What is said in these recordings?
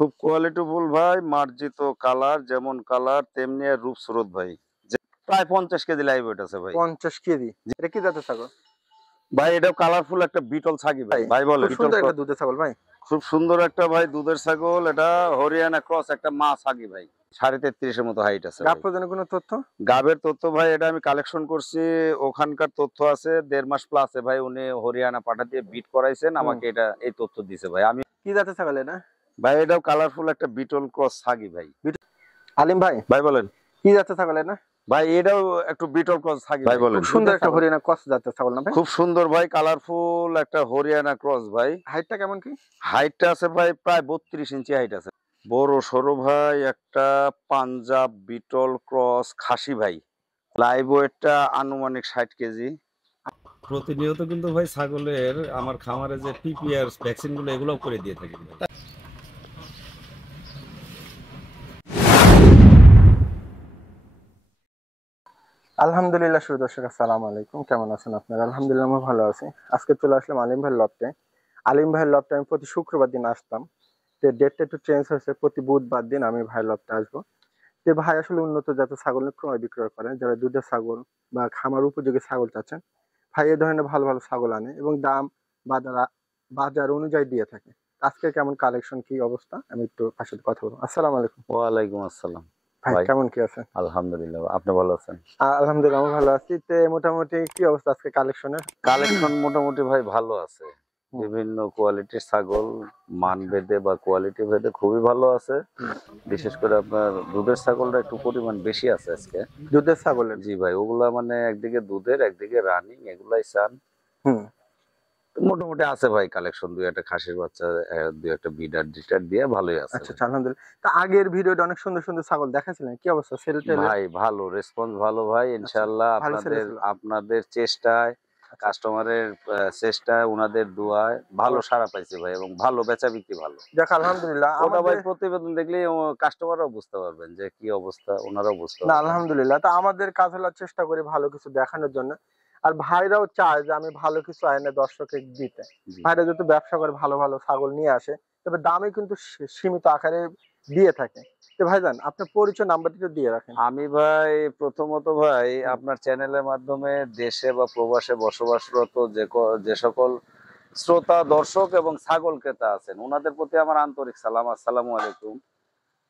খুব কোয়ালিটিফুল ভাই, মার্জিত কালার, যেমন কালার তেমনি আর রূপ স্রোত ভাই। প্রায় 50 কেজি লাইভ ওয়েট আছে ভাই। 50 কেজি। এটা কি জাতের ছাগল ভাই এটা কালারফুল একটা বিটল ছাগি ভাই। ভাই বলে খুব সুন্দর একটা দুধের ছাগল ভাই। খুব সুন্দর একটা ভাই দুধের ছাগল। এটা হরিয়ানা ক্রস একটা মা ছাগি ভাই। 33.5 এর মতো হাইট আছে। গাব প্রজননের কোনো তথ্য? গাবের তথ্য ভাই এটা আমি কালেকশন করছি, ওখানকার তথ্য আছে 1.5 মাস প্লাস ভাই। উনি হরিয়ানা পাঠা দিয়ে বিট করাইছেন, আমাকে এটা এই তথ্য দিছে ভাই। আমি কি জাতের ছাগল এটা ভাই? এটাও কালারফুল একটা বিটল ক্রস ছাগি ভাই। আলিম ভাই, ভাই বলেন কি জাতের ছাগল এটা ভাই? এটাও একটু বিটল ক্রস ছাগি ভাই। বলেন। খুব সুন্দর একটা হরিয়ানা ক্রস জাতের ছাগল না ভাই? খুব সুন্দর ভাই, কালারফুল একটা হরিয়ানা ক্রস ভাই। হাইটটা কেমন কি? হাইটটা আছে ভাই প্রায় 32 ইঞ্চি হাইট আছে। বড় সরো ভাই, একটা পাঞ্জাব বিটল ক্রস খাসি ভাই। লাইভ ওয়েটটা আনুমানিক 60 কেজি। প্রতিনিয়ত কিন্তু ভাই ছাগলের আমার খামারে যে পিপিআর ভ্যাকসিন গুলো এগুলো করে দিয়ে থাকি। আলহামদুলিল্লাহ। শুরু দর্শক আসসালামু আলাইকুম, কেমন আছেন আপনারা? আলহামদুলিল্লাহ আমি ভালো আছি। আজকে চলে আসলাম আলিম ভাইয়ের লফটে। আলিম ভাইয়ের লফটে আমি প্রতি শুক্রবার দিন আসতাম, যে ডেটটা একটু চেঞ্জ হয়েছে, প্রতি বুধবার দিন আমি ভাইয়ের লফটে আসবো। যে ভাই আসলে উন্নত জাতের ছাগল ক্রয় বিক্রয় করেন, যারা দুধের ছাগল বা খামার উপযোগী ছাগল চাচ্ছেন, ভাই এই ধরনের ভালো ভালো ছাগল আনে এবং দাম বাজার অনুযায়ী দিয়ে থাকে। আজকে কেমন কালেকশন, কি অবস্থা, আমি একটু পাশে কথা বলবো। আসসালামু আলাইকুম। ওয়ালাইকুম আসসালাম। ভাই কেমন কি আছেন? আলহামদুলিল্লাহ, আপনি ভালো আছেন? আলহামদুলিল্লাহ আমি ভালো আছি। তো মোটামুটি কি অবস্থা আজকে কালেকশনের? কালেকশন মোটামুটি ভাই ভালো আছে। বিভিন্ন কোয়ালিটির ছাগল মান ভেদে বা কোয়ালিটি ভেদে খুবই ভালো আছে। বিশেষ করে আপনার দুধের ছাগলটা একটু পরিমাণ বেশি আছে আজকে। দুধের ছাগলের? জি ভাই, ওগুলা মানে একদিকে দুধের একদিকে রানিং, এগুলাই চান। মোটামুটি আছে ভাই কালেকশন। দুই একটা খাসির বাচ্চা, দুই একটা বিডার ডিটার দিয়ে ভালোই আছে। আচ্ছা আলহামদুলিল্লাহ। তা আগের ভিডিওতে অনেক সুন্দর সুন্দর ছাগল দেখাছিলেন, কি অবস্থা সেল টেল? ভাই ভালো রেসপন্স, ভালো ভাই ইনশাআল্লাহ। আপনাদের চেষ্টায়, কাস্টমারের চেষ্টায়, ওনাদের দোয়ায় ভালো সাড়া পাইছে ভাই, এবং ভালো বেচা বিক্রি ভালো। যাক আলহামদুলিল্লাহ। ওটা ভাই প্রতিবেদন দেখলে কাস্টমাররাও বুঝতে পারবেন যে কি অবস্থা, ওনারাও বুঝতে পারবেন। আলহামদুলিল্লাহ। তা আমাদের কাজ হলো চেষ্টা করি ভালো কিছু দেখানোর জন্য, আর ভাইরাও চায় যে আমি ভালো কিছু আইনে দর্শককে দিতে। ভাইরা যত ব্যবসা করে ভালো ভালো ছাগল নিয়ে আসে, তবে দামে কিন্তু সীমিত আকারে দিয়ে থাকে। তো ভাইজান আপনার পরিচয় নাম্বারটা দিয়ে রাখেন। আমি ভাই প্রথমত ভাই আপনার চ্যানেলের মাধ্যমে দেশে বা প্রবাসে বসবাসরত যে সকল শ্রোতা দর্শক এবং ছাগল ক্রেতা আছেন, ওনাদের প্রতি আমার আন্তরিক সালাম, আসসালামু আলাইকুম।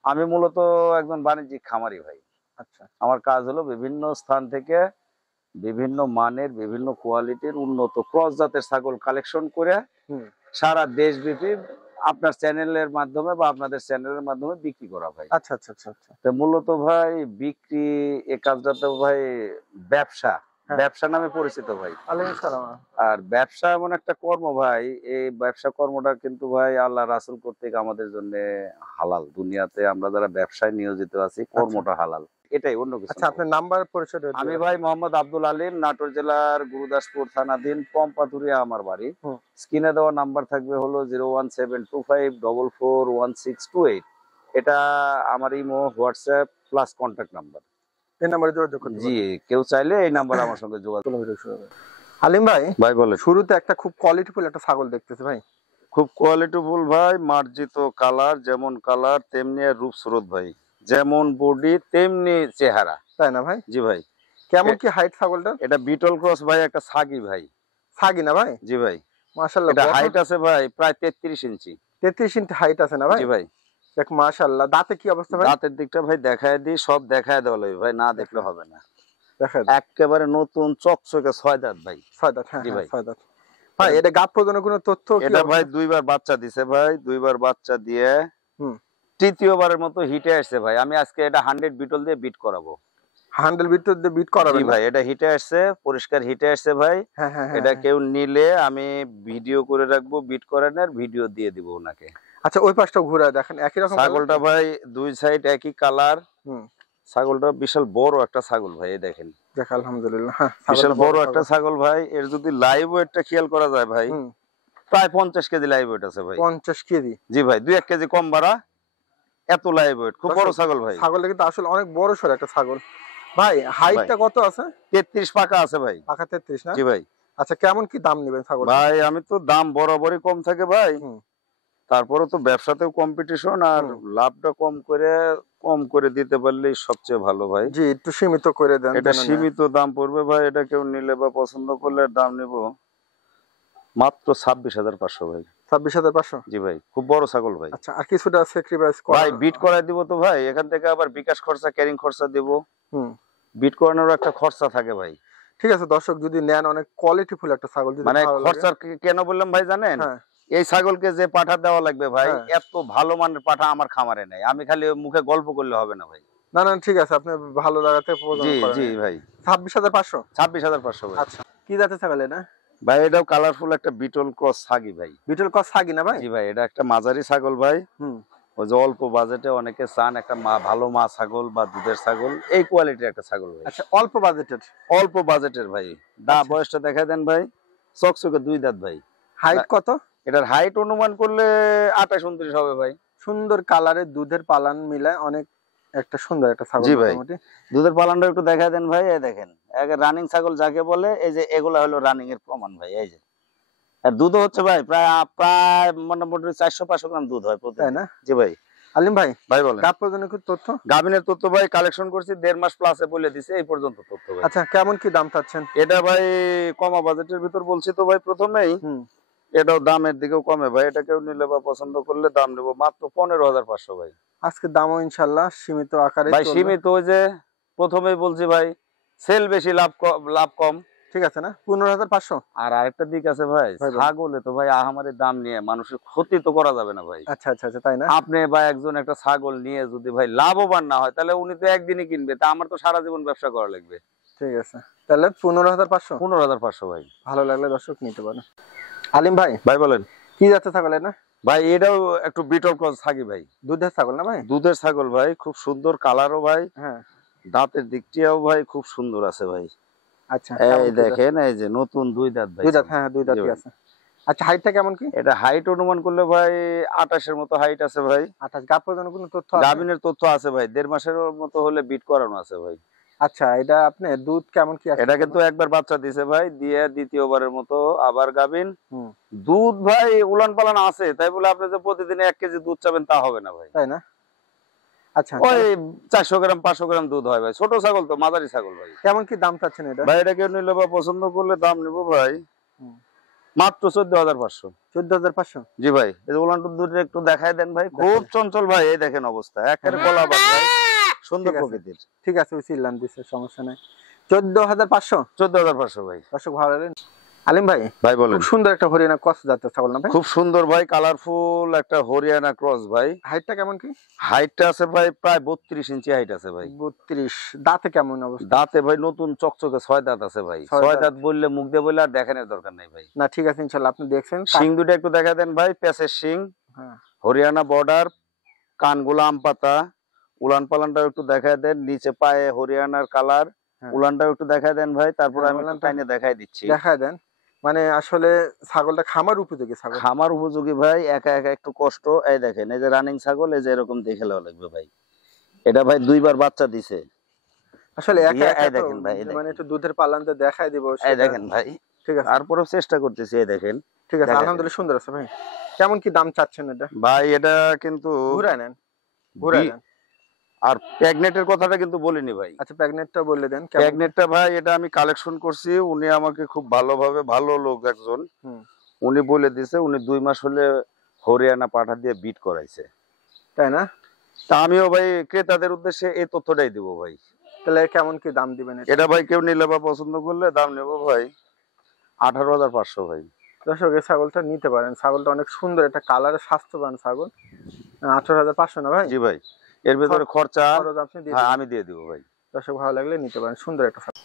আমি মূলত একজন বাণিজ্যিক খামারি ভাই। আচ্ছা, আমার কাজ হলো বিভিন্ন স্থান থেকে বিভিন্ন মানের, বিভিন্ন কোয়ালিটির উন্নত ক্রস জাতের ছাগল কালেকশন করে সারা দেশব্যাপী আপনার চ্যানেলের মাধ্যমে বা আপনাদের চ্যানেলের মাধ্যমে বিক্রি করা ভাই। আচ্ছা আচ্ছা আচ্ছা আচ্ছা। তো মূলত ভাই বিক্রি এই কাজটা তো ভাই ব্যবসা, ব্যবসা নামে পরিচিত ভাই। আর ব্যবসা এমন একটা কর্ম ভাই, এই ব্যবসা কর্মটা কিন্তু ভাই আল্লাহ রাসূল কর্তৃক আমাদের জন্য হালাল। দুনিয়াতে আমরা যারা ব্যবসায় নিয়োজিত আছি, কর্মটা হালাল, এটাই, অন্য কিছু। আচ্ছা, আপনার নাম্বার পরিচয়? আমি ভাই মোহাম্মদ আব্দুল আলিম, নাটোর জেলার গুরুদাসপুর থানাধীন পম্পাতুরিয়া আমার বাড়ি। স্ক্রিনে দেওয়া নাম্বার থাকবে হলো 01725441628। এটা আমার imo, WhatsApp plus contact number. এই নাম্বারে যোগাযোগ করতে জি, কেউ চাইলে এই নাম্বারে আমার সঙ্গে যোগাযোগ। আলিম ভাই, ভাই বলে শুরুতে একটা খুব কোয়ালিটিফুল একটা ছাগল দেখতেছি ভাই। খুব কোয়ালিটিফুল ভাই, মার্জিত কালার, যেমন কালার তেমনি রূপ স্রোত ভাই। যেমন বডি তেমনি চেহারা, তাই না ভাই? জি ভাই। কেমন কি হাইট ছাগলটা? এটা বিটল ক্রস ভাই, একটা ছাগি ভাই। ছাগি না ভাই? জি ভাই। মাশাআল্লাহ। এটা হাইট আছে ভাই প্রায় 33 ইঞ্চি। 33 ইঞ্চি হাইট আছে না ভাই? জি ভাই। দেখ মাশাআল্লাহ। দাঁতে কি অবস্থা ভাই? দাঁতের দিকটা ভাই দেখায় দিই, সব দেখায় দেওয়া লাগবে ভাই, না দেখলে হবে না। দেখায় একেবারে নতুন চকচকে 6 দাঁত ভাই। 6 দাঁত? হ্যাঁ জি ভাই। 6 দাঁত। ভাই এটা গাব প্রজননের কোনো তথ্য? এটা ভাই দুইবার বাচ্চা দিছে ভাই, দুইবার বাচ্চা দিয়ে তৃতীয়বারের মতো হিটে আসছে ভাই। আমি আজকে এটা 100 বিটল দিয়ে বিট করাবো। 100 বিটল দিয়ে বিট করাবেন? জি ভাই, এটা হিটে আসছে, পরিষ্কার হিটে আসছে ভাই। এটা কেউ নিলে আমি ভিডিও করে রাখবো, বিট করানোর ভিডিও দিয়ে দিব ওনাকে। আচ্ছা, ওই পাশটা ঘুরে দেখেন, একই রকম ছাগলটা ভাই, দুই সাইড একই কালার। ছাগলটা বিশাল বড় একটা ছাগল ভাই, এই দেখেন। দেখ আলহামদুলিল্লাহ, বিশাল বড় একটা ছাগল ভাই। এর যদি লাইভ ওয়েটটা খেয়াল করা যায় ভাই, প্রায় 50 কেজি লাইভ ওয়েট আছে ভাই। 50 কেজি? জি ভাই, 2-1 কেজি কম বাড়া, এত লাইভ ওয়েট। খুব বড় ছাগল ভাই। ছাগলটা কিন্তু আসলে অনেক বড় সর একটা ছাগল ভাই। হাইটটা কত আছে? 33 পাকা আছে ভাই। পাকা 33 না? জি ভাই। আচ্ছা, কেমন কি দাম নেবেন ছাগল? ভাই আমি তো দাম বরাবরই কম থাকে ভাই, তারপরে তো ব্যবসাতেও কম্পিটিশন, আর লাভটা কম করে দিতে পারলেই সবচেয়ে ভালো ভাই। জি, একটু সীমিত করে দেন। এটা সীমিত দাম পড়বে ভাই, এটা কেউ নিলে বা পছন্দ করলে দাম নিব মাত্র 26,500 ভাই। 26,500? জি ভাই, খুব বড় ছাগল ভাই। আচ্ছা, আর কিছুটা স্যাক্রিফাইস ভাই বিট করাই দিব তো ভাই, এখান থেকে আবার বিকাশ খরচা, ক্যারিং খরচা দিব। বিট করানোর একটা খরচা থাকে ভাই। ঠিক আছে, দর্শক যদি নেন অনেক কোয়ালিটিফুল একটা ছাগল, যদি মানে খরচা কেন বললাম ভাই জানেন, এই ছাগলকে যে পাঠা দেওয়া লাগবে ভাই, এত ভালো মানের পাঠা আমার খামারে নাই। আমি খালি মুখে গল্প করলে হবে না ভাই। না না, ঠিক আছে, আপনি ভালো জায়গাতে জি জি ভাই। 26,500? 26,500 ভাই। আচ্ছা, কি জাতের ছাগল এটা ভাই? এটাও কালারফুল একটা বিটল ক্রস ছাগি ভাই। বিটল ক্রস ছাগি না ভাই? জি ভাই, এটা একটা মাঝারি ছাগল ভাই। ওই যে অল্প বাজেটে অনেকে চান একটা ভালো মা ছাগল বা দুধের ছাগল, এই কোয়ালিটির একটা ছাগল ভাই। আচ্ছা, অল্প বাজেটের ভাই। বয়সটা দেখা দেন ভাই, চকচকে 2 দাঁত ভাই। হাইট কত? এটার হাইট অনুমান করলে 28-29 হবে ভাই। সুন্দর কালারের, দুধের পালান মিলায় অনেক একটা সুন্দর একটা ছাগল। জি ভাই, দুধের পালানটা একটু দেখা দেন ভাই। এই দেখেন, রানিং ছাগল যাকে বলে, এই যে এগুলা হলো রানিং এর প্রমাণ ভাই। এই যে আর দুধও হচ্ছে ভাই প্রায় মোটামুটি 400-500 গ্রাম দুধ হয় প্রতিদিন। না? জি ভাই। আলিম ভাই বলেন। তথ্য, গাভিনের তথ্য ভাই কালেকশন করছি, 1.5 মাস প্লাসে বলে দিছে এই পর্যন্ত তথ্য ভাই। আচ্ছা, কেমন কি দাম চাচ্ছেন? এটা ভাই কমা বাজেটের ভিতর বলছি তো ভাই প্রথমেই। এটাও দামের দিকেও কমে ভাই, এটা কেউ নিলে বা পছন্দ করলে দাম নেব মাত্র 15,500 ভাই। আজকে দামও ইনশাআল্লাহ সীমিত আকারে ভাই, সীমিত। ওই যে প্রথমেই বলছি ভাই, সেল বেশি লাভ কম, ঠিক আছে না? 15,500। আর আরেকটা দিক আছে ভাই, ছাগলে তো ভাই আহামরি দাম নিয়ে মানুষের ক্ষতি তো করা যাবে না ভাই। আচ্ছা আচ্ছা আচ্ছা, তাই না? আপনি বা একজন একটা ছাগল নিয়ে যদি ভাই লাভবান না হয়, তাহলে উনি তো একদিনই কিনবে, তা আমার তো সারা জীবন ব্যবসা করা লাগবে। ঠিক আছে, তাহলে 15,500। 15,500 ভাই। ভালো লাগলে দর্শক নিতে পারেন। আলিম ভাই বলেন। কি যাচ্ছে ছাগল এটা? ভাই এটাও একটু বিটল ক্রস ছাগি ভাই। দুধের ছাগল না ভাই? দুধের ছাগল ভাই, খুব সুন্দর কালারও ভাই। হ্যাঁ, দাঁতের দিকটিও ভাই খুব সুন্দর আছে ভাই। আচ্ছা, এই দেখেন, এই যে নতুন 2 দাঁত ভাই। 2 দাঁত, হ্যাঁ 2 দাঁতই আছে। আচ্ছা, হাইটটা কেমন কি? এটা হাইট অনুমান করলে ভাই 28 এর মতো হাইট আছে ভাই। 28। গাপ্পর জন্য কোনো তথ্য আছে? গাভিনের তথ্য আছে ভাই, 1.5 মাসের মতো হলে বিট করানো আছে ভাই। আচ্ছা, এটা আপনি দুধ কেমন কি আছে? এটা কিন্তু একবার বাচ্চা দিছে ভাই, দিয়ে দ্বিতীয়বারের মতো আবার গাভিন। দুধ ভাই উলান পালান আছে, তাই বলে আপনি যে প্রতিদিন 1 কেজি দুধ চাবেন তা হবে না ভাই। তাই না? আচ্ছা, ওই 400 গ্রাম 500 গ্রাম দুধ হয় ভাই। ছোট ছাগল তো, মাঝারি ছাগল ভাই। কেমন কি দাম চাচ্ছেন এটা? ভাই এটা কেউ নিলে বা পছন্দ করলে দাম নিব ভাই মাত্র 14,500। 14,500? জি ভাই। এই যে উলান দুধ একটু দেখায় দেন ভাই, খুব চঞ্চল ভাই। এই দেখেন অবস্থা, একেবারে গলাবাজ ভাই, সুন্দর প্রকৃতির। ঠিক আছে, ওই চিল্লান দিছে, সমস্যা নাই। 14,500? 14,500 ভাই। দর্শক ভালো লাগলেন। আলিম ভাই বলেন। খুব সুন্দর একটা হরিয়ানা ক্রস জাতের ছাগল না ভাই? খুব সুন্দর ভাই, কালারফুল একটা হরিয়ানা ক্রস ভাই। হাইটটা কেমন কি? হাইটটা আছে ভাই প্রায় 32 ইঞ্চি হাইট আছে ভাই। 32। দাঁতে কেমন অবস্থা? দাঁতে ভাই নতুন চকচকে 6 দাঁত আছে ভাই। 6 দাঁত বললে মুখ দিয়ে বললে আর দেখানোর দরকার নাই ভাই। না, ঠিক আছে, ইনশাআল্লাহ আপনি দেখছেন। শিং দুটো একটু দেখা দেন ভাই, পেঁচের শিং, হরিয়ানা বর্ডার, কানগুলা আম পাতা। উলান পালানটাও একটু দেখা দেন, নিচে পায়ে হরিয়ানার কালার, উলানটাও একটু দেখা দেন ভাই। তারপর আমি টাইনে দেখাই দিচ্ছি। দেখায় দেন। মানে আসলে ছাগলটা খামার উপযোগী ছাগল। খামার উপযোগী ভাই, একা একা একটু কষ্ট। এই দেখেন, এই যে রানিং ছাগল, এই যে এরকম দেখে লওয়া লাগবে ভাই। এটা ভাই 2 বার বাচ্চা দিছে। আসলে একা একা দেখেন ভাই, মানে একটু দুধের পালানতে দেখাই দিব। এই দেখেন ভাই, ঠিক আছে, তারপরেও চেষ্টা করতেছি। এই দেখেন, ঠিক আছে, আলহামদুলিল্লাহ সুন্দর আছে ভাই। কেমন কি দাম চাচ্ছেন এটা? ভাই এটা কিন্তু ঘুরায় নেন। আর প্রেগনেটের কথাটা কিন্তু বলিনি ভাই। আচ্ছা, প্রেগনেটটা বলে দেন। প্রেগনেটটা ভাই এটা আমি কালেকশন করছি, উনি আমাকে খুব ভালোভাবে, ভালো লোক একজন, উনি বলে দিছে উনি 2 মাস হলে হরিয়ানা পাঠা দিয়ে বিট করাইছে। তাই না? তা আমিও ভাই ক্রেতাদের উদ্দেশ্যে এই তথ্যটাই দিব ভাই। তাহলে কেমন কি দাম দিবেন এটা? ভাই কেউ নিলে বা পছন্দ করলে দাম নেব ভাই 18,500 ভাই। দর্শক, এই ছাগলটা নিতে পারেন। ছাগলটা অনেক সুন্দর, একটা কালারে স্বাস্থ্যবান ছাগল। 18,500 না ভাই? জি ভাই। এর ভিতরে খরচা আপনি আমি দিয়ে দিব ভাই। দর্শক ভালো লাগলে নিতে পারেন, সুন্দর একটা ছাগল।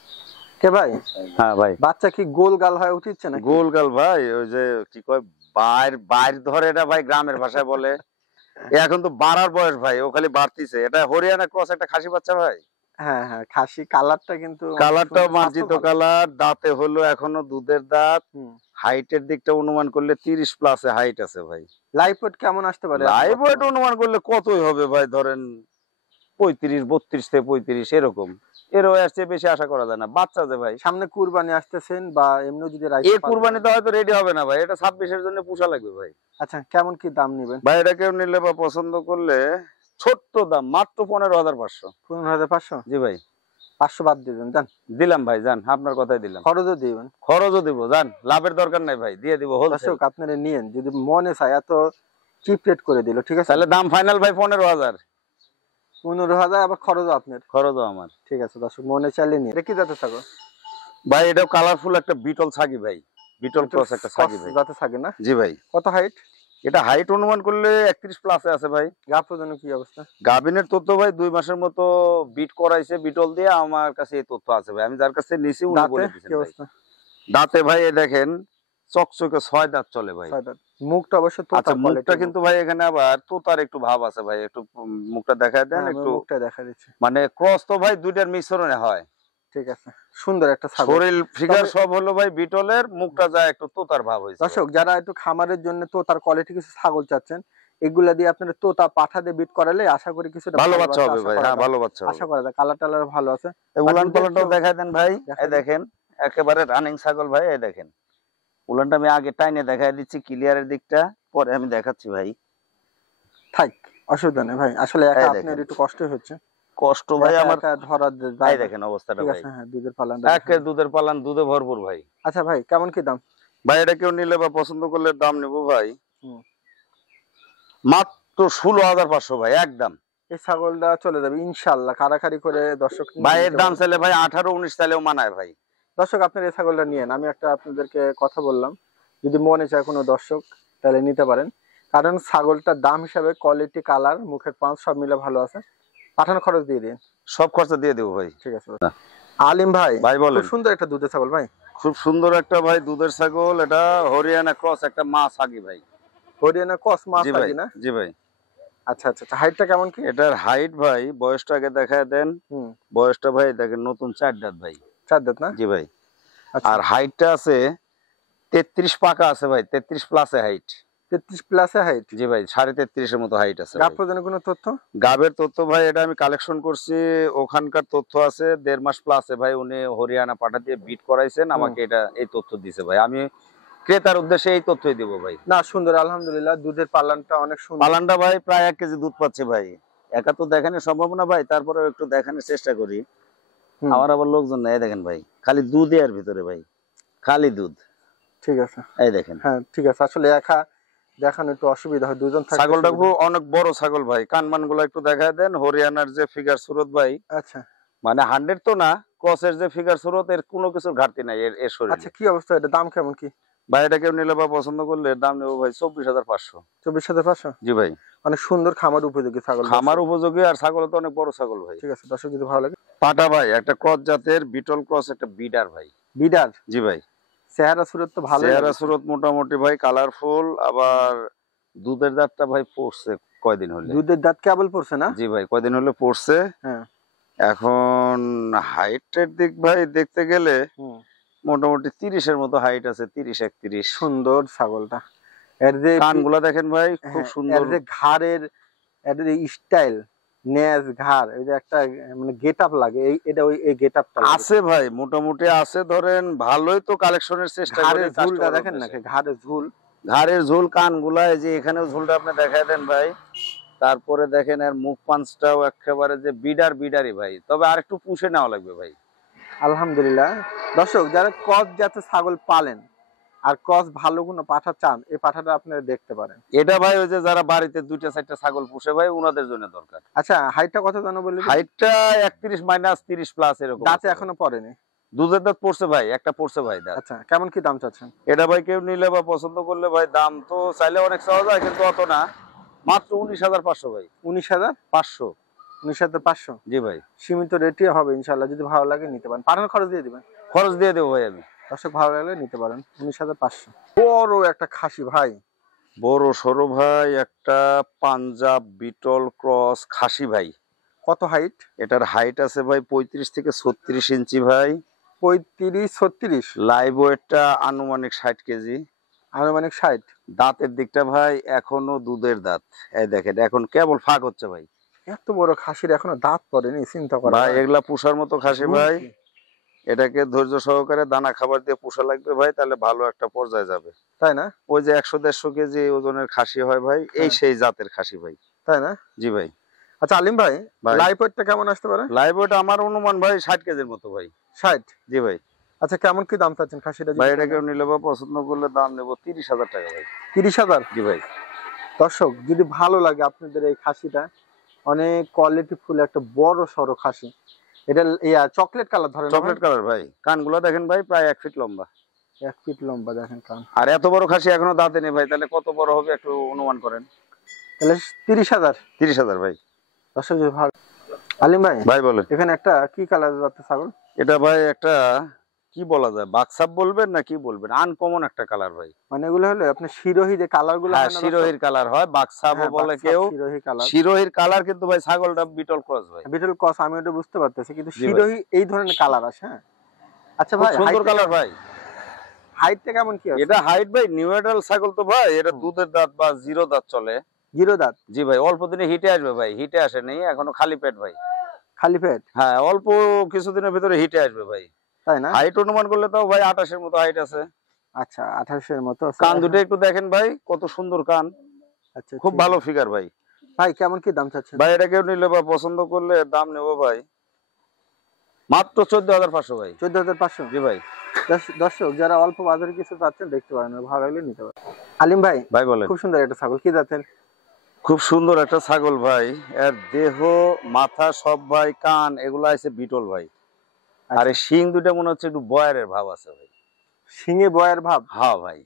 কে ভাই? হ্যাঁ ভাই। বাচ্চা কি গোল গাল হয় উঠিচ্ছে না? গোল গাল ভাই, ওই যে কি কয় বাইর ধরে, এটা ভাই গ্রামের ভাষায় বলে। এখন তো বাড়ার বয়স ভাই, ও খালি বাড়তিছে। এটা হরিয়ানা ক্রস একটা খাসি বাচ্চা ভাই। হ্যাঁ হ্যাঁ, খাসি। কালারটা কিন্তু, কালারটাও মার্জিত কালার। দাঁতে হলো এখনো দুধের দাঁত। হাইটের দিকটা অনুমান করলে 30 প্লাসে হাইট আছে ভাই। লাইভ ওয়েট কেমন আসতে পারে? লাইভ ওয়েট অনুমান করলে কতই হবে ভাই, ধরেন 35, 32 থেকে 35 এরকম। এর ওয়ার চেয়ে বেশি আশা করা যায় না, বাচ্চা যে ভাই। সামনে কুরবানি আসতেছেন বা এমনি যদি এই কুরবানিতে হয়তো রেডি হবে না ভাই, এটা 26-এর জন্য পোষা লাগবে ভাই। আচ্ছা, কেমন কি দাম নিবেন ভাই এটা কেউ নিলে বা পছন্দ করলে ছোট্ট দাম মাত্র 15,500। 15,500? জি ভাই। 500 বাদ দিবেন, জান। দিলাম ভাই, জান, আপনার কথাই দিলাম। খরচও দিবেন? খরচও দিব, জান, লাভের দরকার নাই ভাই, দিয়ে দিব হোলসেল। দর্শক আপনারা নিয়েন, যদি মনে চায় এত চিপ রেট করে দিল, ঠিক আছে? তাহলে দাম ফাইনাল ভাই 15,000। 15,000 আবার খরচও আপনার? খরচও আমার। ঠিক আছে দর্শক, মনে চাইলে নিয়ে। এটা কি জাতের ছাগল ভাই? এটাও কালারফুল একটা বিটল ছাগি ভাই, বিটল ক্রস একটা ছাগি ভাই। জাতের ছাগি না? জি ভাই। কত হাইট? এটা হাইট অনুমান করলে 31 প্লাসে আছে ভাই। গাব প্রজনন কি অবস্থা? গাভিনের তথ্য ভাই 2 মাসের মতো বিট করাইছে বিটল দিয়ে, আমার কাছে এই তথ্য আছে ভাই, আমি যার কাছে নিছি উনি দাঁতে বলে কি দিয়েছেন ভাই। অবস্থা? দাঁতে ভাই এই দেখেন চকচকে 6 দাঁত চলে ভাই। 6 দাঁত। মুখটা অবশ্য তোতা আচ্ছা, মুখটা কোয়ালিটির কিন্তু ভাই এখানে আবার তোতার একটু ভাব আছে ভাই, একটু মুখটা দেখায় দেন হ্যাঁ, আমি একটু। মুখটা দেখা দিচ্ছি। মানে ক্রস তো ভাই দুইটার মিশ্রণে হয়। ঠিক আছে, সুন্দর একটা ছাগল। শরীর ফিগার তবে- সব হলো ভাই বিটলের, মুখটা যায় একটু তোতার ভাব হইছে। দর্শক যারা একটু খামারের জন্য তোতার কোয়ালিটি কিছু ছাগল চাচ্ছেন, এগুলা দিয়ে আপনারা তোতা পাঠা দিয়ে বিট করালে আশা করি কিছুটা ভালো বাচ্চা হবে ভাই, হ্যাঁ ভালো বাচ্চা হবে। আশা করা যায়। কালার টালার ভালো আছে। উলান আর পালানটাও দেখায় দেন ভাই, দেখায় এই দেন। দেখেন একেবারে রানিং ছাগল ভাই, এই দেখেন উলানটা আমি আগে টাইনে দেখায় দিচ্ছি ক্লিয়ারের দিকটা, পরে আমি দেখাচ্ছি ভাই। থাক, অসুবিধা নেই ভাই, আসলে একা এই আপনার দেখেন। একটু কষ্ট হচ্ছে। কষ্ট ভাই একা আমার। একা ধরার এই দেখেন অবস্থাটা ঠিক ভাই, আছে, হ্যাঁ, দুধের পালান। একে দুধের পালান, দুধে ভরপুর ভাই। আচ্ছা ভাই, কেমন কি দাম? ভাই এটা কেউ নিলে বা পছন্দ করলে দাম নেবো ভাই হুম। মাত্র 16,500 ভাই, একদম। এই ছাগলটা চলে যাবে ইনশাআল্লাহ, কারাকারি করে দর্শক নিয়ে ভাই এর নিতে দাম পারবে। চাইলে ভাই 18-19 চাইলেও মানায় ভাই। দর্শক আপনার এই ছাগলটা নিয়েন, আমি একটা আপনাদেরকে কথা বললাম, যদি মনে চায় কোনো দর্শক তাহলে নিতে পারেন, কারণ ছাগলটার দাম হিসাবে কোয়ালিটি, কালার, মুখের পাঁচ সব মিলে ভালো আছে। পাঠানো খরচ দিয়ে দিন। সব খরচা দিয়ে দেবো ভাই। ঠিক আছে আলিম ভাই। ভাই বলেন। খুব সুন্দর একটা দুধের ছাগল ভাই। খুব সুন্দর একটা ভাই দুধের ছাগল, এটা হরিয়ানা ক্রস একটা মা ছাগি ভাই। হরিয়ানা কস মাছ জি ভাই, না? জি ভাই। আচ্ছা আচ্ছা, হাইটটা কেমন কি? এটার হাইট ভাই, বয়সটা আগে দেখায় দেন। হুম, বয়সটা ভাই দেখেন নতুন 4 দাঁত ভাই। 4 দাঁত না? জি ভাই। আচ্ছা। আর হাইটটা আছে 33 পাকা আছে ভাই, 33 প্লাসে হাইট। 33 প্লাসে হাইট? জি ভাই, 33.5 এর মতো হাইট আছে। গাব প্রজনের কোনো তথ্য? গাবের তথ্য ভাই এটা আমি কালেকশন করছি, ওখানকার তথ্য আছে 1.5 মাস প্লাসে ভাই, উনি হরিয়ানা পাঠা দিয়ে বিট করাইছেন, আমাকে এটা এই তথ্য দিছে ভাই, আমি ক্রেতার উদ্দেশ্যে এই তথ্যই দিব ভাই। না, সুন্দর আলহামদুলিল্লাহ, দুধের পালানটা অনেক সুন্দর। পালানটা ভাই প্রায় 1 কেজি দুধ পাচ্ছে ভাই। একা তো দেখানো সম্ভব না ভাই, তারপরেও একটু দেখানোর চেষ্টা করি। হুম, আমার আবার লোকজন নাই, দেখেন ভাই খালি দুধই আর ভিতরে ভাই, খালি দুধ। ঠিক আছে, এই দেখেন হ্যাঁ ঠিক আছে, আসলে একা দেখানো একটু অসুবিধা হয়, দুজন থাকলে ছাগলটা সুবিধা। খুব অনেক বড় ছাগল ভাই, কানমান গুলা একটু দেখায় দেন। হরিয়ানার যে ফিগার সুরত ভাই, আচ্ছা মানে 100 তো না, ক্রসের যে ফিগার সুরত, এর কোনো কিছুর ঘাটতি নাই এর আচ্ছা, শরীরে। কি অবস্থা, এটা দাম কেমন কি? ভাই এটা কেউ নিলে বা পছন্দ করলে দাম নেবো ভাই 24,500। 24,500? জি ভাই। অনেক সুন্দর খামার উপযোগী ছাগল। খামার উপযোগী, আর ছাগল তো অনেক বড় ছাগল ভাই। ঠিক আছে দর্শক, যদি ভালো লাগে। পাটা ভাই একটা ক্রস জাতের বিটল ক্রস একটা বিডার ভাই। বিডার? জি ভাই। চেহারা সুরত তো ভালো। চেহারা সুরত মোটামুটি ভাই কালারফুল, আবার দুধের দাঁতটা ভাই পড়ছে কয়দিন হলে। দুধের দাঁত কেবল পড়ছে না? জি ভাই, কয়দিন হলে পড়ছে। হ্যাঁ। এখন হাইটের দিক ভাই দেখতে গেলে হুম, মোটামুটি 30 এর মতো হাইট আছে, 30-31। সুন্দর ছাগলটা। এর যে কানগুলা দেখেন ভাই খুব হ্যাঁ, সুন্দর। এর যে ঘাড়ের, এর যে স্টাইল, নেজ ঘাড়, এই যে একটা মানে গেটআপ লাগে, এটা ওই এই গেটআপটা আছে ভাই, মোটামুটি আছে, ধরেন ভালোই তো কালেকশনের চেষ্টা করি। ঘাড়ের ঝুলটা customer দেখেন উদ্দেশ্যে। নাকি, ঘাড়ের ঝুল, ঘাড়ের ঝুল, কানগুলা, এই যে এখানেও ঝুলটা আপনি দেখায় দেন ভাই। তারপরে দেখেন এর মুখ পাঁচটাও একেবারে যে বিডারই ভাই, তবে আর একটু পুষে নেওয়া লাগবে ভাই। আলহামদুলিল্লাহ। দর্শক যারা ক্রস জাতের ছাগল পালেন আর ক্রস ভালো কোনো পাঠা চান, এই পাঠাটা আপনারা দেখতে পারেন। এটা ভাই ওই যে যারা বাড়িতে 2-4টা ছাগল পুষে ভাই, ওনাদের জন্য দরকার। আচ্ছা, হাইটটা কত জানো বললি? হাইটটা 31 - 30 এরকম দাঁতে আছে। এখনো পড়েনি? দুধের দাঁত পড়ছে ভাই, একটা পড়ছে ভাই দাঁত। আচ্ছা, কেমন কি দাম চাচ্ছেন? এটা ভাই কেউ নিলে বা পছন্দ করলে ভাই দাম তো চাইলে অনেক চাওয়া যায়, কিন্তু অত না, মাত্র 19,500 ভাই। 19,500? 19,500? জি ভাই। সীমিত রেটই হবে ইনশাল্লাহ, যদি ভালো লাগে নিতে পারেন। পাঠানোর খরচ দিয়ে দিবেন। খরচ দিয়ে দেবো ভাই আমি। দর্শক ভালো লাগলে নিতে পারেন। 19,500। বড় একটা খাসি ভাই। বড় সরো ভাই একটা পাঞ্জাব বিটল ক্রস খাসি ভাই। কত হাইট? এটার হাইট আছে ভাই 35 থেকে 36 ইঞ্চি ভাই। 35-36? লাইভ ওয়েটটা আনুমানিক 60 কেজি। আনুমানিক 60? দাঁতের দিকটা ভাই এখনো দুধের দাঁত, এই দেখেন এখন কেবল ফাঁক হচ্ছে ভাই। এত বড় খাসির এখনো দাঁত পড়েনি, চিন্তা করা ভাই যায়। এগুলা পুষার মতো খাসি ভাই, এটাকে ধৈর্য সহকারে দানা খাবার দিয়ে পোষা লাগবে ভাই, তাহলে ভালো একটা পর্যায়ে যাবে। তাই না? ওই যে 100-150 কেজি ওজনের খাসি হয় ভাই, এই হ্যাঁ। সেই জাতের খাসি ভাই। তাই না? জি ভাই। আচ্ছা আলিম ভাই, ভাই লাইভ ওয়েটটা কেমন আসতে পারে? লাইভ ওয়েট আমার অনুমান ভাই 60 কেজির মতো ভাই। 60? জি ভাই। আচ্ছা কেমন কি দাম চাচ্ছেন খাসিটা? ভাই এটা কেউ নিলে বা পছন্দ করলে দাম নেবো 30,000 টাকা ভাই। 30,000? জি ভাই। দর্শক যদি ভালো লাগে আপনাদের এই খাসিটা, অনেক কোয়ালিটি ফুল একটা বড় সড়ো খাসি। এটা চকলেট কালার ধরেন, চকলেট কালার ভাই, কানগুলো দেখেন ভাই প্রায় 1 ফিট লম্বা। 1 ফিট লম্বা দেখেন কান। আর এত বড় খাসি এখনো দাঁতে নেই ভাই, তাহলে কত বড় হবে একটু অনুমান করেন। তাহলে 30,000? 30,000 ভাই। দর্শক যদি ভালো। আলিম ভাই ভাই বলেন। এখানে একটা কি কালার জাতের ছাগল? এটা ভাই একটা কি বলা যায়, বাক্সাপ বলবেন না কি বলবেন, আনকমন একটা কালার ভাই। মানে এগুলো হলো আপনার শিরোহী যে কালার গুলো হ্যাঁ হয় না, শিরোহির কালার হয়, বাক্সাপও বলে কেউ। শিরোহী কালার। শিরোহির কালার কিন্তু ভাই ছাগলটা বিটল ক্রস ভাই। বিটল ক্রস, আমি ওটা বুঝতে পারতেছি, কিন্তু জি ভাই। শিরোহী এই ধরনের কালার আছে। হ্যাঁ আচ্ছা খুব ভাই, সুন্দর কালার ভাই। হাইটটা কেমন কি আছে? এটা হাইট ভাই নিউ এডাল ছাগল তো ভাই, এটা দুধের দাঁত বা জিরো দাঁত চলে। জিরো দাঁত? জি ভাই, অল্প দিনে হিটে আসবে ভাই, হিটে আসেনি এখনো, খালি পেট ভাই। খালি পেট? হ্যাঁ অল্প কিছুদিনের ভিতরে হিটে আসবে ভাই। তাই না? হাইট অনুমান করলে তাও ভাই 28 এর মতো হাইট আছে। আচ্ছা 28 এর মতো আছে। কান দুটো একটু দেখেন ভাই, কত সুন্দর কান, আচ্ছা খুব ঠিক ভালো আছে। ফিগার ভাই। ভাই কেমন কি দাম চাচ্ছেন? ভাই এটা কেউ নিলে বা পছন্দ করলে দাম নেবো ভাই মাত্র 14,500 ভাই। 14,500? জি ভাই। দর্শক যারা অল্প বাজারে কিছু চাচ্ছেন দেখতে পারেন, ভালো লাগলে নিতে পারেন। আলিম ভাই ভাই বলেন। খুব সুন্দর একটা ছাগল, কি জাতের? খুব সুন্দর একটা ছাগল ভাই, এর দেহ মাথা সব ভাই, কান এগুলা আছে বিটল ভাই। আর এই শিং দুটো মনে হচ্ছে একটু বয়ারের ভাব আছে ভাই। শিঙে বয়ার ভাব? হ্যাঁ ভাই।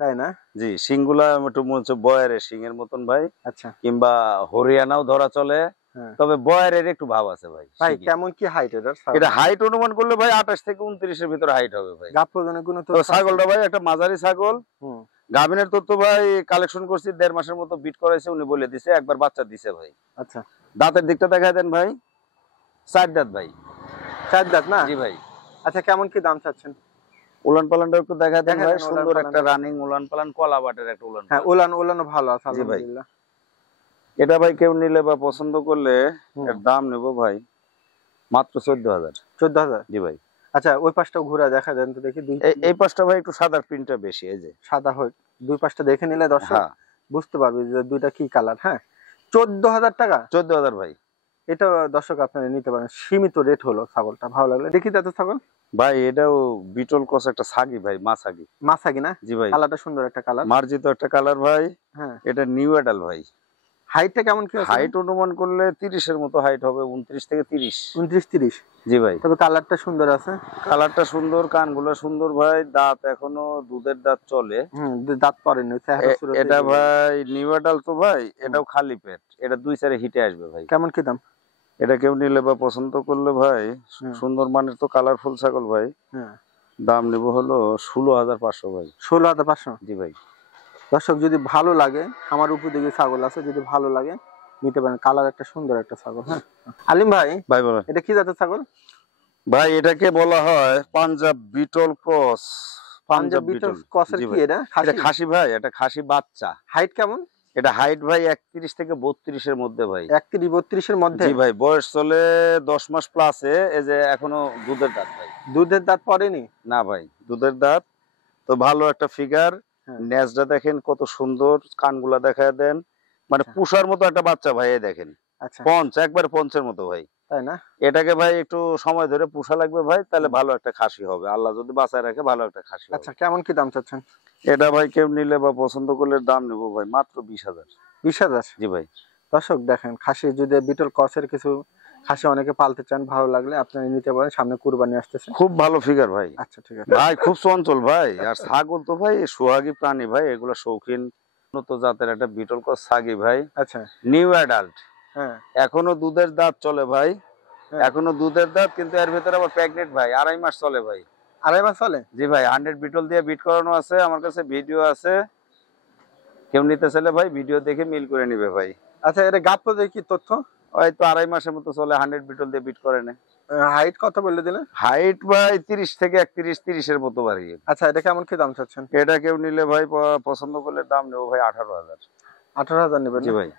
তাই না? জি, শিংগুলা একটু মনে হচ্ছে বয়ারের শিংয়ের মতন ভাই, আচ্ছা। কিংবা হরিয়ানাও ধরা চলে, হ্যাঁ। তবে বয়ারের একটু ভাব আছে ভাই। ভাই শিঙে। কেমন কি হাইট এটার? এটা হাইট অনুমান করলে ভাই 28 থেকে 29 এর ভিতরে হাইট হবে ভাই। গাব প্রজননের কোনো তো তো ছাগলটা ভাই একটা মাঝারি ছাগল। হুম। গাভিনের তথ্য ভাই কালেকশন করছি, 1.5 মাসের মতো বিট করাইছে, উনি বলে দিছে, একবার বাচ্চা দিছে ভাই। আচ্ছা। দাঁতের দিকটা দেখা দেন ভাই, 4 দাঁত ভাই। 4 দাঁত না? জি ভাই। আচ্ছা কেমন কি দাম চাচ্ছেন? উলান পালানটা একটু দেখা দেন দেখা ভাই, দেন উলান সুন্দর একটা পালানটা। রানিং উলান পালান, কলা বাটের একটা উলান হ্যাঁ পালান। উলানও ভালো আছে জি ভাই। আলহামদুলিল্লাহ। এটা ভাই কেউ নিলে বা পছন্দ করলে হুম। এর দাম নেব ভাই মাত্র 14,000। 14,000? জি ভাই। আচ্ছা ওই পাশটাও ঘুরে দেখা দেন তো দেখি। এই পাশটা ভাই একটু সাদা প্রিন্টটা বেশি, এই যে সাদা হয়, দুই পাশটা দেখে নিলে দর্শক হ্যাঁ বুঝতে পারবে যে দুইটা কি কালার। হ্যাঁ 14,000 টাকা? 14,000 ভাই। এটা দর্শক আপনারা নিতে পারেন, সীমিত রেট হলো ছাগলটা, ভালো লাগলে দেখি তাতে ছাগল। ভাই এটাও বিটল ক্রস একটা ছাগি ভাই, মাছাগি। মাছাগি না? জি ভাই। কালারটা সুন্দর একটা কালার। মার্জিত একটা কালার ভাই। হ্যাঁ। এটা নিউ এডাল ভাই। হাইটটা কেমন কি আছে? হাইট অনুমান করলে 30 এর মতো হাইট হবে, 29 থেকে 30। 29-30? জি ভাই। তবে কালারটা সুন্দর আছে। কালারটা সুন্দর, কানগুলো সুন্দর ভাই, দাঁত এখনো দুধের দাঁত চলে। হুম, দাঁত পড়েনি। এটা ভাই নিউ এডাল তো ভাই, এটাও খালি পেট, এটা 2-4 হিটে আসবে ভাই। কেমন কি দাম? এটা কেউ নিলে বা পছন্দ করলে ভাই, সুন্দর মানের তো কালারফুল ছাগল ভাই, হ্যাঁ দাম নেব হলো 16,500 ভাই। 16,500? জি ভাই। দর্শক যদি ভালো লাগে, আমার উপযোগী ছাগল আছে, যদি ভালো লাগে নিতে পারেন। কালার একটা সুন্দর একটা ছাগল। হ্যাঁ আলিম ভাই ভাই বলেন। এটা কি জাতের ছাগল? ভাই এটাকে বলা হয় পাঞ্জাব বিটল ক্রস। পাঞ্জাব বিটল ক্রসের কি এটা? এটা খাসি ভাই, এটা খাসি বাচ্চা। হাইট কেমন? এটা হাইট ভাই 31 থেকে 32 এর মধ্যে ভাই। 31-32 এর মধ্যে? জি ভাই, বয়স চলে 10 মাস প্লাসে, এই যে এখনো দুধের দাঁত ভাই। দুধের দাঁত পড়েনি? না ভাই, দুধের দাঁত তো, ভালো একটা ফিগার। হ্যাঁ। নেজটা দেখেন কত সুন্দর, কানগুলা দেখায় দেন, মানে আচ্ছা। পুষার মতো একটা বাচ্চা ভাই, এই দেখেন আচ্ছা পঞ্চ, একবার পঞ্চের মতো ভাই। তাই না? এটাকে ভাই একটু সময় ধরে পুষা লাগবে ভাই, তাহলে ভালো একটা খাসি হবে, আল্লাহ যদি বাঁচায় রাখে ভালো একটা খাসি হবে। আচ্ছা কেমন কি দাম চাচ্ছেন? এটা ভাই কেউ নিলে বা পছন্দ করলে দাম নেবো ভাই মাত্র 20,000। 20,000? জি ভাই। দর্শক দেখেন, খাসি যদি বিটল ক্রসের কিছু খাসি অনেকে পালতে চান, ভালো লাগলে আপনারা নিতে পারেন, সামনে কুরবানি আসতেছে। খুব ভালো ফিগার ভাই। আচ্ছা ঠিক আছে ভাই, খুব চঞ্চল ভাই। আর ছাগল তো ভাই সোহাগী প্রাণী ভাই, এগুলো শৌখিন উন্নত জাতের একটা বিটল ক্রস ছাগি ভাই। আচ্ছা। নিউ অ্যাডাল্ট, হ্যাঁ এখনো দুধের দাঁত চলে ভাই, হ্যাঁ। এখনো দুধের দাঁত, কিন্তু এর ভিতরে আবার প্রেগনেন্ট ভাই, 2.5 মাস চলে ভাই। 2.5 মাস চলে? জি ভাই, 100 বিটল দিয়ে বিট করানো আছে, আমার কাছে ভিডিও আছে, কেউ নিতে চাইলে ভাই ভিডিও দেখে মিল করে নিবে ভাই। আচ্ছা এটা গাপ পর্যায়ে কি তথ্য? ওই তো 2.5 মাসের মতো চলে, 100 বিটল দিয়ে বিট করে নে। হাইট কত বলে দিলেন? হাইট ভাই 30 থেকে 31-30 এর মতো বাড়ি। আচ্ছা এটা কেমন কি দাম চাচ্ছেন? এটা কেউ নিলে ভাই পছন্দ করলে দাম নেবো ভাই 18,000। 18,000 নেবেন? জি ভাই।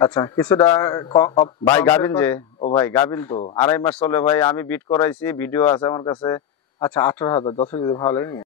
আচ্ছা কিছুটা ভাই গাভিন যে, ও ভাই গাভিন তো 2.5 মাস চলে ভাই, আমি বিট করাইছি, ভিডিও আছে আমার কাছে। আচ্ছা 18,000 দর্শক যদি ভালো লাগে